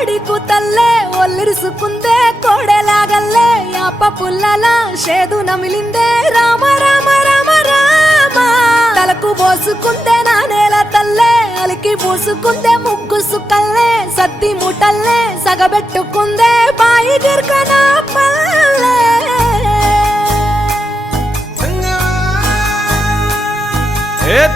కోడి తల్లే ఒల్లిరుసుకుందే కోడెలాగల్లే యాప పుల్లల షేదు నమిలిందే. రామ రామ రామ రామ. తలకు పోసుకుందే నా నేల తల్లే అలికి పూసుకుందే ముగ్గు సుకల్లే సత్తి ముటల్లే సగబెట్టుకుందే బాయి గిర్కన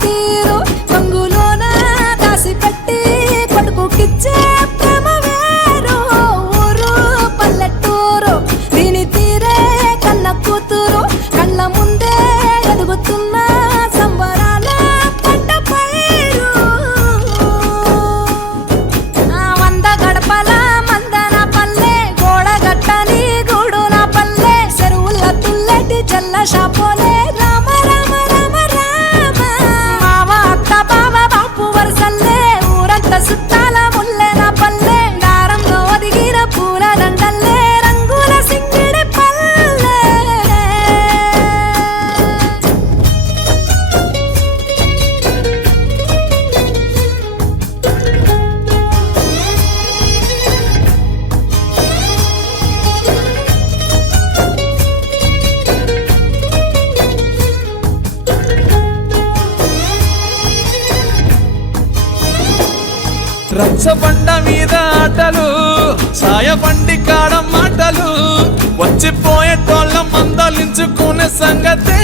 ti రచ్చబండ మీద ఆటలు సాయబండి కాడ మాటలు వచ్చిపోయేటోళ్ళ మందలించుకునే సంగతే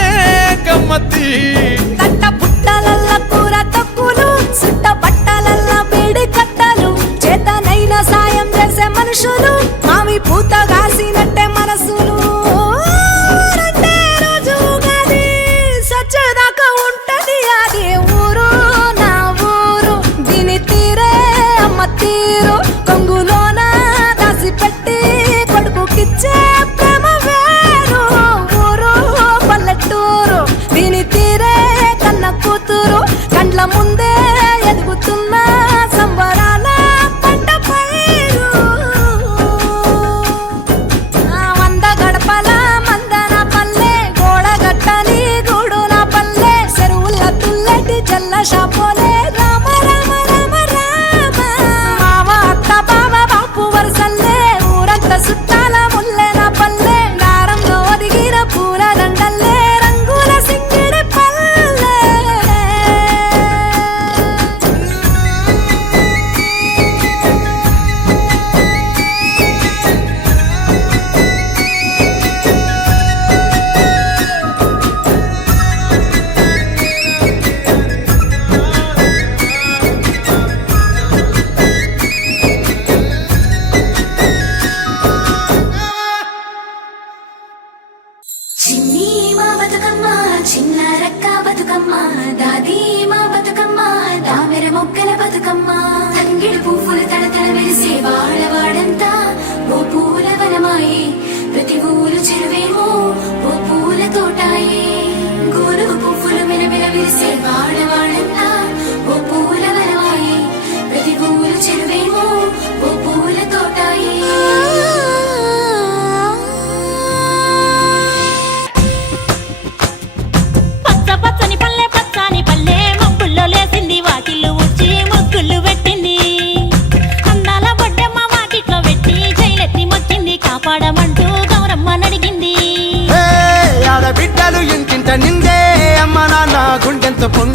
గమ్మతి viaja por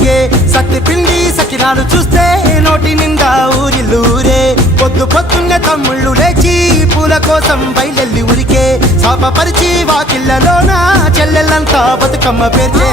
గుండెంత పొంగే సత్తి పిండి సకిరాలు చూస్తే నోటి నిండా ఊరిల్లూరే పొద్దు పొద్దున్నే తమ్ముళ్ళు లేచి పూల కోసం బయలెల్లి ఉరికే శాపపరిచి వాకిళ్ళలోన చెల్లెళ్ళంతా బతుకమ్మ పేర్చే.